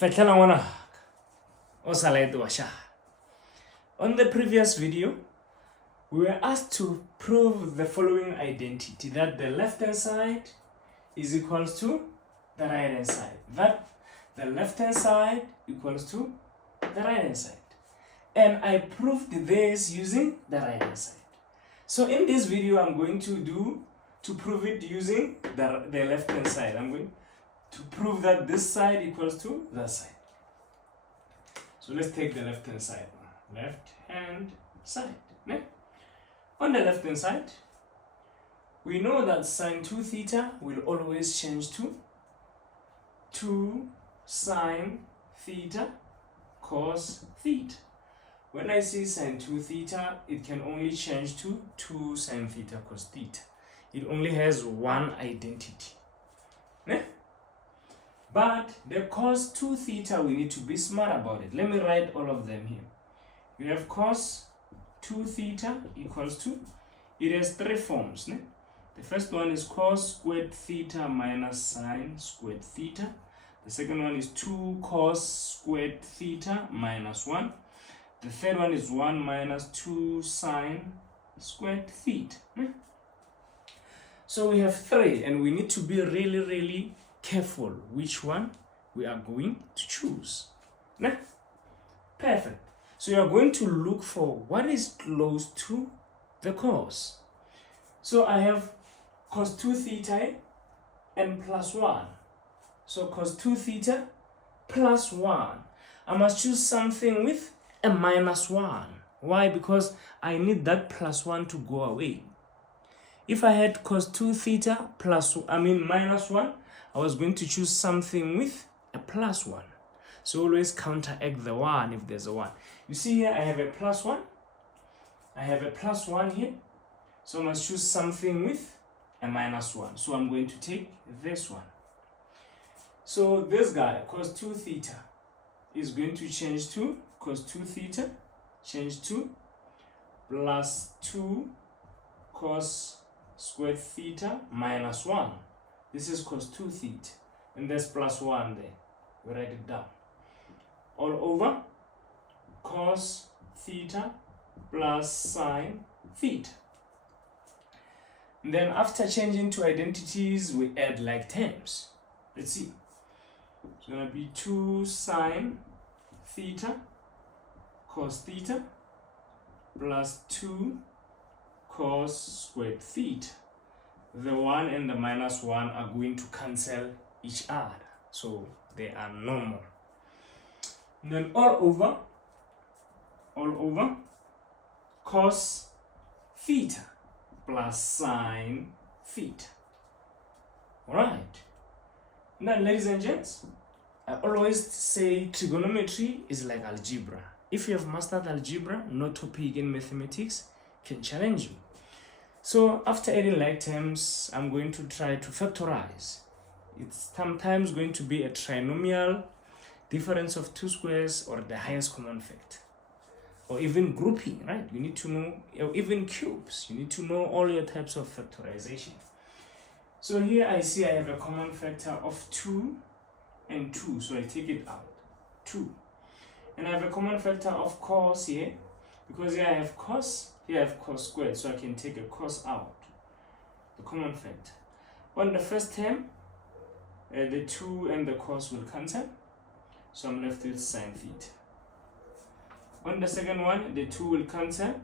Fetlela ngwana o sa laete wa sha. On the previous video, we were asked to prove the following identity, that the left hand side is equals to the right hand side, that the left hand side equals to the right hand side, and I proved this using the right hand side. So in this video, I'm going to prove it using the left hand side. I'm going to prove that this side equals to that side. So let's take the left hand side. Left hand side. Ne? On the left hand side, we know that sine 2 theta will always change to 2 sine theta cos theta. When I say sine 2 theta, it can only change to 2 sine theta cos theta. It only has one identity. Ne? But the cos 2 theta, we need to be smart about it. Let me write all of them here. We have cos 2 theta equals to, it has three forms. Ne? The first one is cos squared theta minus sine squared theta. The second one is 2 cos squared theta minus 1. The third one is 1 minus 2 sine squared theta. Ne? So we have three, and we need to be really careful which one we are going to choose. Ne? Perfect. So you are going to look for what is close to the cos. So I have cos 2 theta and plus 1. So cos 2 theta plus 1. I must choose something with a minus 1. Why? Because I need that plus 1 to go away. If I had cos 2 theta minus 1, I was going to choose something with a plus 1. So always counteract the 1 if there's a 1. You see here, I have a plus 1. I have a plus 1 here. So I must choose something with a minus 1. So I'm going to take this one. So this guy, cos 2 theta, is going to change to cos 2 theta, change to plus 2 cos squared theta minus 1. This is cos 2 theta, and there's plus 1 there. We write it down. All over cos theta plus sine theta. And then after changing to identities, we add like terms. Let's see. It's going to be 2 sine theta cos theta plus 2 cos squared theta. The 1 and the minus 1 are going to cancel each other, so they are normal. And then all over cos theta plus sine theta. Alright. Now, ladies and gents, I always say trigonometry is like algebra. If you have mastered algebra, no topic in mathematics can challenge you. So after adding like terms, I'm going to try to factorize. It's sometimes going to be a trinomial, difference of two squares, or the highest common factor, or even grouping, right? You need to know, or even cubes. You need to know all your types of factorization. So here I see I have a common factor of 2 and 2, so I take it out, 2. And I have a common factor of cos here, because here I have cos, here I have cos squared, so I can take a cos out, the common factor. On the first term, the 2 and the cos will cancel, so I'm left with sine theta. On the second one, the 2 will cancel.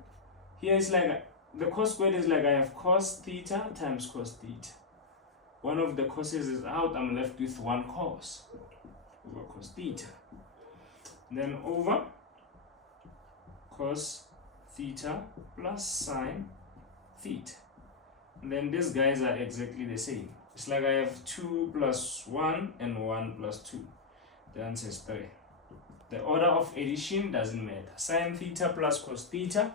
Here is like, the cos squared is like I have cos theta times cos theta. One of the cos's is out, I'm left with 1 cos over cos theta. Then over cos theta plus sine theta. And then these guys are exactly the same. It's like I have 2 plus 1 and 1 plus 2. The answer is 3. The order of addition doesn't matter. Sine theta plus cos theta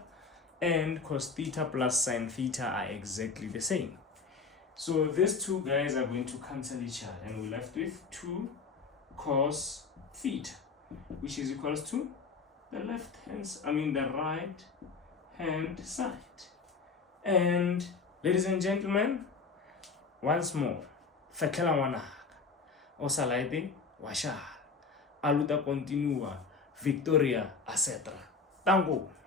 and cos theta plus sine theta are exactly the same. So these two guys are going to cancel each other, and we're left with 2 cos theta, which is equals to the right hand side. And ladies and gentlemen, once more, fetlela ngwana o sa laete wa shala. a luta continua, Victoria, etc. Tango.